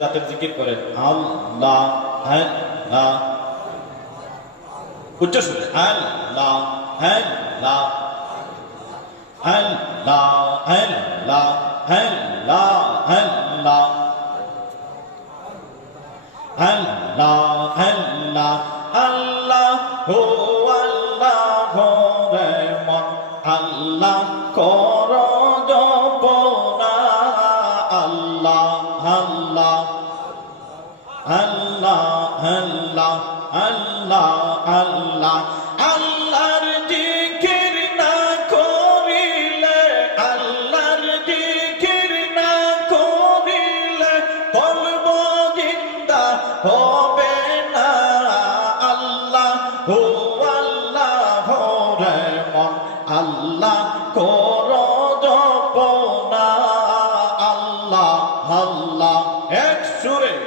জাতের জিকির করেন আল্লাহ হ্যাঁ লা। উচ্চ শুনে আল্লাহ হ্যাঁ লা। আল্লাহ আল্লাহ আল্লাহ আল্লাহ আল্লাহ আল্লাহ আল্লাহ হো আল্লাহ হো রে আল্লাহ কর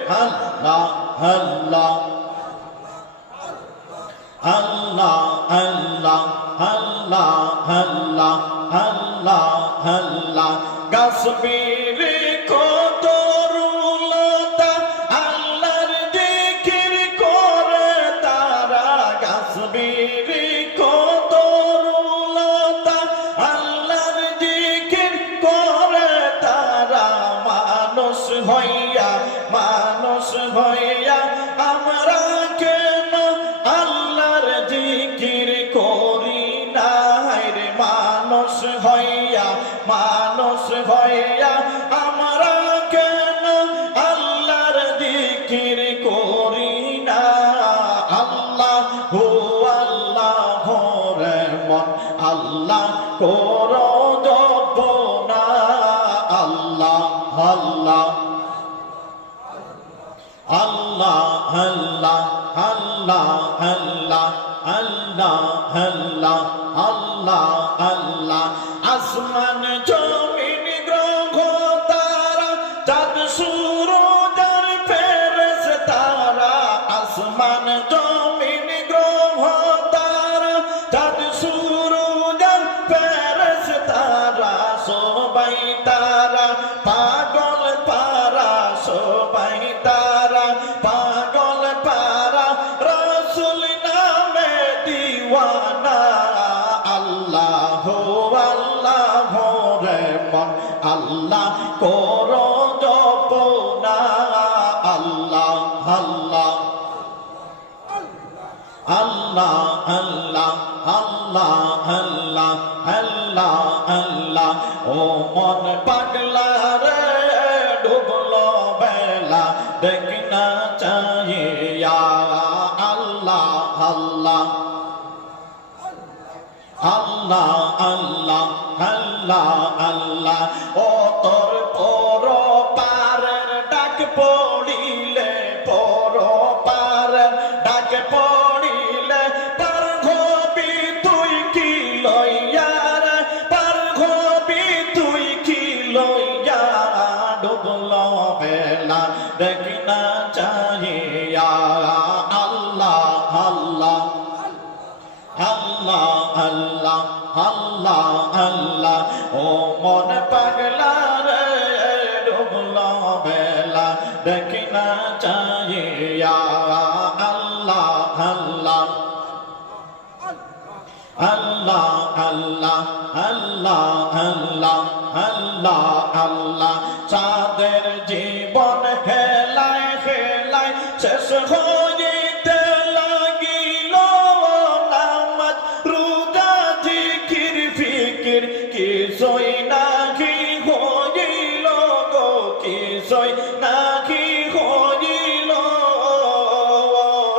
আল্লাহ আল্লাহ। আল্লাহ আল্লাহ আল্লাহ আল্লাহ আল্লাহ আল্লাহ। গাছবীর আল্লাহ আল্লাহ আল্লাহ আল্লাহ আল্লাহ আল্লাহ আল্লাহ আল্লাহ আসমান, জমিন, গ্রহ, তারা, চাঁদ সূরজের ফেরেশ তারা। আসমান, জমিন, গ্রহ, তারা, চাঁদ সূরজের ফেরেশ তারা। সবাই তারা পারা আল্লাহ কর জপনা, আল্লাহ আল্লাহ। আল্লাহ আল্লাহ আল্লাহ আল্লাহ আল্লাহ আল্লাহ। ও মন পাগলা রে, ডুবলো বেলা দেখনা চাহিয়া, আল্লাহ আল্লাহ। আল্লাহ আল্লাহ। আল্লাহ আল্লাহ ও তোর আল্লাহ আল্লাহ আল্লাহ। ও মন পাগলা রে ডুবল বেলা দেখি না চাহিয়া। আল্লাহ আল্লাহ। আল্লাহ আল্লাহ আল্লাহ আল্লাহ আল্লাহ আল্লাহ। চাঁদের জীবন হেলায় হেলায়, শেষ হইতে কিছুই নাকি হইল?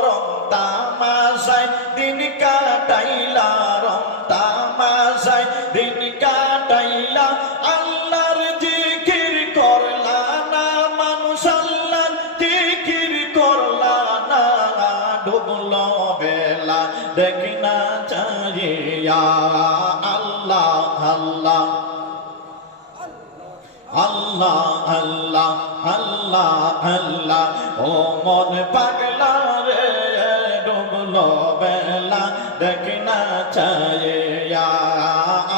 রং তামাশায় দিন কাটাইলা, রং তামাশায় দিন কাটাইলা। আল্লাহর জিকির করলা না, মানুষ আল্লাহর জিকির করলা বেলা দেখি না চাহিয়া, আল্লাহ আল্লাহ। আল্লাহ আল্লাহ আল্লাহ আল্লাহ ও মন পাগলা রে, ডুবলো বেলা, দেখি না চাইয়া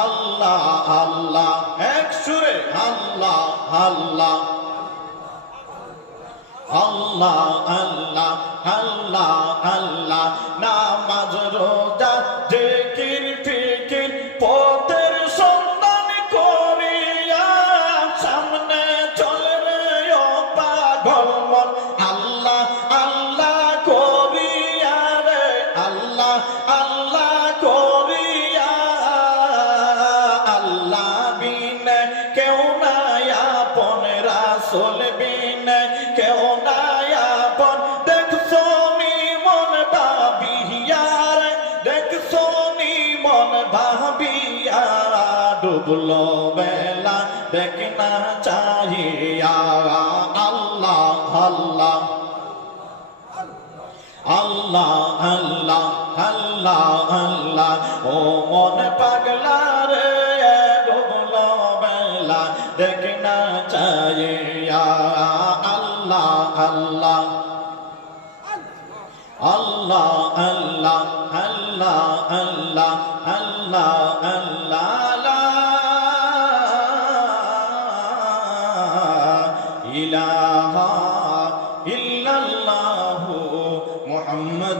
আল্লাহ আল্লাহ। এক সুরে আল্লাহ আল্লাহ আল্লাহ আল্লাহ আল্লাহ আল্লাহ। নামাজ রোজা মন আল্লাহ আল্লাহ করিয়া রে আল্লাহ আল্লাহ করিয়া আল্লাহ বিনে কেউ নাই আপন, রাসুল বিনে কেউ নাই আপন। দেখছ নি মন ভাবিয়া মন বেলা, দেখ না চাহিয়া। আল্লাহ আল্লাহ আল্লাহ আল্লাহ ও মন পাগলা রে, ডুবলো বেলা, দেখ না চাইয়া আল্লাহ আল্লাহ। আল্লাহ আল্লাহ আল্লাহ আল্লাহ আল্লাহ আল্লাহ ইলাহা